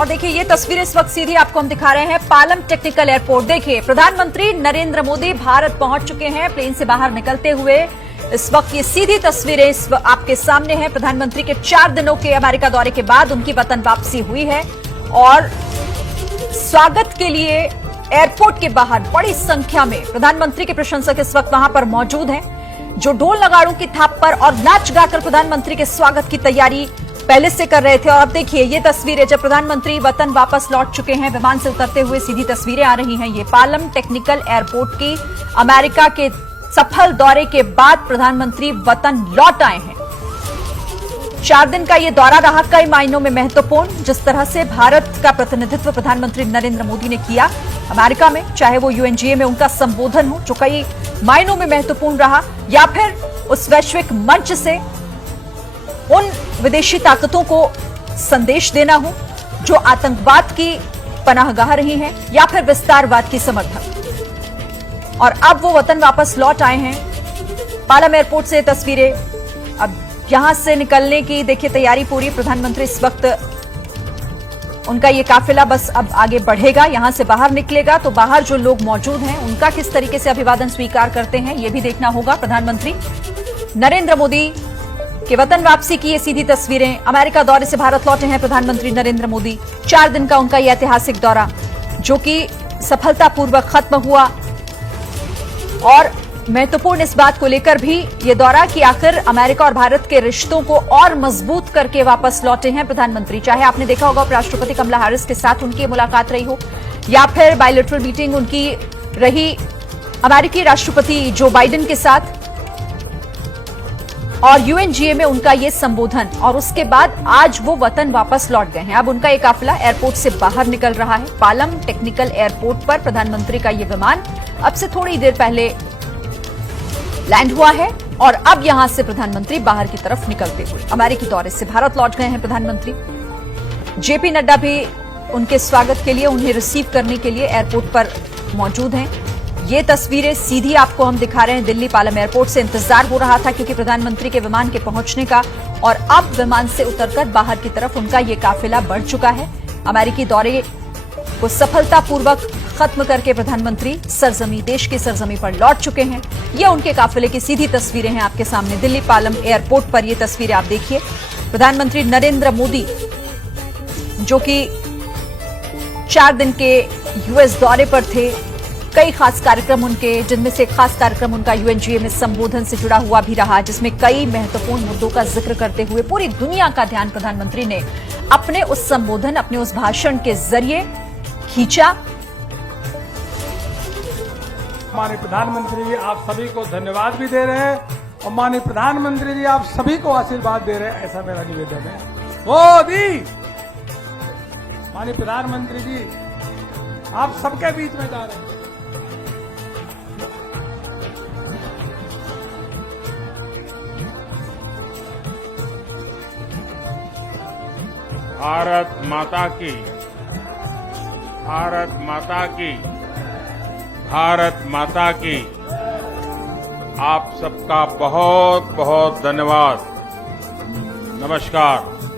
और देखिए ये तस्वीरें इस वक्त सीधी आपको हम दिखा रहे हैं पालम टेक्निकल एयरपोर्ट। देखिए प्रधानमंत्री नरेंद्र मोदी भारत पहुंच चुके हैं प्लेन से बाहर निकलते हुए। इस वक्त ये सीधी तस्वीरें आपके सामने हैं। प्रधानमंत्री के 4 दिनों के अमेरिका दौरे के बाद उनकी वतन वापसी हुई है और स्वागत के लिए एयरपोर्ट के बाहर बड़ी संख्या में प्रधानमंत्री के प्रशंसक इस वक्त वहां पर मौजूद हैं, जो ढोल नगाड़ों की थाप पर और नाच गाकर प्रधानमंत्री के स्वागत की तैयारी पहले से कर रहे थे। और अब देखिए ये तस्वीरें जब प्रधानमंत्री वतन वापस लौट चुके हैं, विमान से उतरते हुए सीधी तस्वीरें आ रही हैं। ये पालम टेक्निकल एयरपोर्ट की अमेरिका के सफल दौरे के बाद प्रधानमंत्री वतन लौट आए हैं। 4 दिन का ये दौरा रहा कई मायनों में महत्वपूर्ण। जिस तरह से भारत का प्रतिनिधित्व प्रधानमंत्री नरेंद्र मोदी ने किया अमेरिका में, चाहे वो यूएनजीए में उनका संबोधन हो जो कई मायनों में महत्वपूर्ण रहा, या फिर उस वैश्विक मंच से उन विदेशी ताकतों को संदेश देना हो जो आतंकवाद की पनाहगाह रही हैं, या फिर विस्तारवाद की समर्थक। और अब वो वतन वापस लौट आए हैं। पालम एयरपोर्ट से तस्वीरें, अब यहां से निकलने की देखिए तैयारी पूरी। प्रधानमंत्री इस वक्त उनका ये काफिला बस अब आगे बढ़ेगा, यहां से बाहर निकलेगा तो बाहर जो लोग मौजूद हैं उनका किस तरीके से अभिवादन स्वीकार करते हैं ये भी देखना होगा। प्रधानमंत्री नरेंद्र मोदी के वतन वापसी की ये सीधी तस्वीरें। अमेरिका दौरे से भारत लौटे हैं प्रधानमंत्री नरेंद्र मोदी। 4 दिन का उनका यह ऐतिहासिक दौरा जो कि सफलतापूर्वक खत्म हुआ, और महत्वपूर्ण इस बात को लेकर भी ये दौरा कि आखिर अमेरिका और भारत के रिश्तों को और मजबूत करके वापस लौटे हैं प्रधानमंत्री। चाहे आपने देखा होगा राष्ट्रपति कमला हैरिस के साथ उनकी मुलाकात रही हो, या फिर बायलैटरल मीटिंग उनकी रही अमेरिकी राष्ट्रपति जो बाइडेन के साथ, और यूएनजीए में उनका ये संबोधन, और उसके बाद आज वो वतन वापस लौट गए हैं। अब उनका ये काफिला एयरपोर्ट से बाहर निकल रहा है। पालम टेक्निकल एयरपोर्ट पर प्रधानमंत्री का ये विमान अब से थोड़ी देर पहले लैंड हुआ है, और अब यहां से प्रधानमंत्री बाहर की तरफ निकलते हुए अमेरिकी दौरे से भारत लौट गए हैं प्रधानमंत्री। जेपी नड्डा भी उनके स्वागत के लिए, उन्हें रिसीव करने के लिए एयरपोर्ट पर मौजूद हैं। ये तस्वीरें सीधी आपको हम दिखा रहे हैं दिल्ली पालम एयरपोर्ट से। इंतजार हो रहा था क्योंकि प्रधानमंत्री के विमान के पहुंचने का, और अब विमान से उतरकर बाहर की तरफ उनका ये काफिला बढ़ चुका है। अमेरिकी दौरे को सफलतापूर्वक खत्म करके प्रधानमंत्री सरजमी, देश की सरजमी पर लौट चुके हैं। ये उनके काफिले की सीधी तस्वीरें हैं आपके सामने दिल्ली पालम एयरपोर्ट पर। ये तस्वीरें आप देखिए। प्रधानमंत्री नरेंद्र मोदी जो कि 4 दिन के यूएस दौरे पर थे, कई खास कार्यक्रम उनके, जिनमें से एक खास कार्यक्रम उनका यूएनजीए में संबोधन से जुड़ा हुआ भी रहा, जिसमें कई महत्वपूर्ण मुद्दों का जिक्र करते हुए पूरी दुनिया का ध्यान प्रधानमंत्री ने अपने उस संबोधन, अपने उस भाषण के जरिए खींचा। माननीय प्रधानमंत्री जी आप सभी को धन्यवाद भी दे रहे हैं, और माननीय प्रधानमंत्री जी आप सभी को आशीर्वाद दे रहे हैं, ऐसा मेरा निवेदन है। मोदी, माननीय प्रधानमंत्री जी आप सबके बीच में जा रहे हैं। भारत माता की, भारत माता की, भारत माता की। आप सबका बहुत बहुत धन्यवाद। नमस्कार।